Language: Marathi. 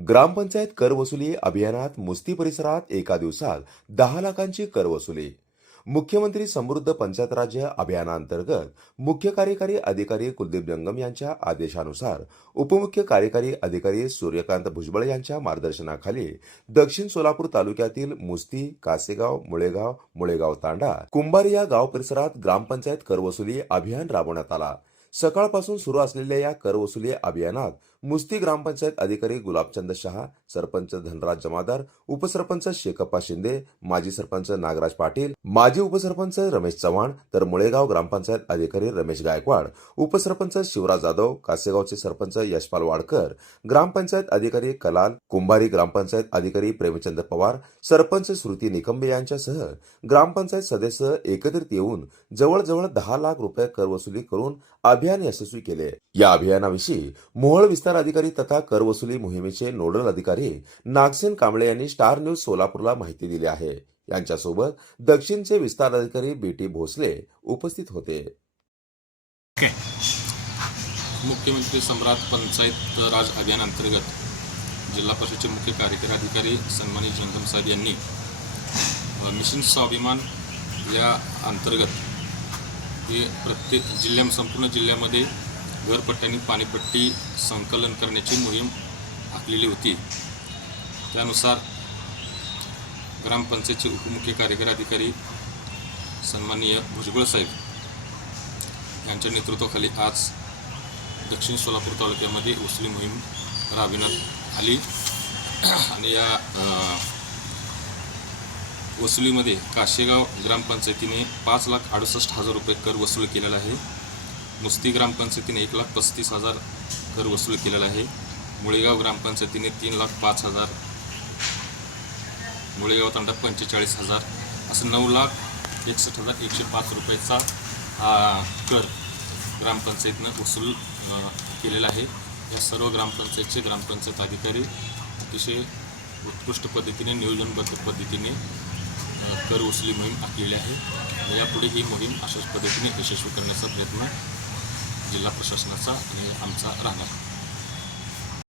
ग्रामपंचायत कर वसुली अभियानात मुस्ती परिसरात एका दिवसात दहा लाखांची कर वसुली. मुख्यमंत्री समृद्ध पंचायत राज्य अभियानांतर्गत मुख्य कार्यकारी अधिकारी कुलदीप जंगम यांच्या आदेशानुसार उपमुख्य कार्यकारी अधिकारी सूर्यकांत भुजबळ यांच्या मार्गदर्शनाखाली दक्षिण सोलापूर तालुक्यातील मुस्ती कासेगाव मुळेगाव मुळेगाव तांडा कुंभारी या गाव परिसरात ग्रामपंचायत कर वसुली अभियान राबवण्यात आला. सकाळपासून सुरू असलेल्या या करवसुली अभियानात मुस्ती ग्रामपंचायत अधिकारी गुलाबचंद शहा सरपंच धनराज जमादार उपसरपंच शेकप्पा शिंदे माजी सरपंच नागराज पाटील माजी उपसरपंच रमेश चव्हाण तर मुळेगाव ग्रामपंचायत अधिकारी रमेश गायकवाड उपसरपंच शिवराज जाधव कासेगावचे सरपंच यशपाल वाडकर ग्रामपंचायत अधिकारी कलाल कुंभारी ग्रामपंचायत अधिकारी प्रेमचंद पवार सरपंच श्रुती निकंबे यांच्यासह ग्रामपंचायत सदस्य एकत्रित येऊन जवळजवळ दहा लाख रुपये करवसुली करून अभियान यशस्वी केले. या अभियानाविषयी मोहोळ विस्तार अधिकारी तथा कर वसुली मोहिमेचे नोडल अधिकारी नागसेन कांबळे यांनी स्टार न्यूज सोलापूरला माहिती दिली आहे. यांच्यासोबत दक्षिणचे विस्तार अधिकारी बीटी भोसले उपस्थित होते. मुख्यमंत्री सम्राट पंचायत राज अभियानांतर्गत जिल्हा परिषदेचे मुख्य कार्यकारी अधिकारी सन्मानित जंगम साहेब यांनी मिशन स्वाभिमान या अंतर्गत हे प्रत्येक जिल्ह्या संपूर्ण जिल्ह्यामध्ये घरपट्ट्याने पाणीपट्टी संकलन करण्याची मोहीम आखलेली होती. त्यानुसार ग्रामपंचायतचे उपमुख्य कार्यकारी अधिकारी सन्माननीय भुजबळ साहेब यांच्या नेतृत्वाखाली आज दक्षिण सोलापूर तालुक्यामध्ये उसली मोहीम राबविण्यात आली. आणि या वसुलीमध्ये काशेगाव ग्रामपंचायतीने पाच लाख अडुसष्ट हजार रुपये कर वसूल केलेला आहे. मुस्ती ग्रामपंचायतीने एक लाख पस्तीस हजार कर वसूल केलेला आहे. मुळेगाव ग्रामपंचायतीने तीन लाख पाच हजार मुळेगाव तांडा पंचेचाळीस हजार असं नऊ लाख एकसष्ट हजार एकशे पाच रुपयाचा हा कर ग्रामपंचायतीनं वसूल केलेला आहे. या सर्व ग्रामपंचायतचे ग्रामपंचायत अधिकारी अतिशय उत्कृष्ट पद्धतीने नियोजनबद्ध पद्धतीने कर वसुली मोहीम आखलेली आहे. यापुढे ही मोहीम अशाच पद्धतीने यशस्वी करण्याचा प्रयत्न जिल्हा प्रशासनाचा आणि आमचा राहणार.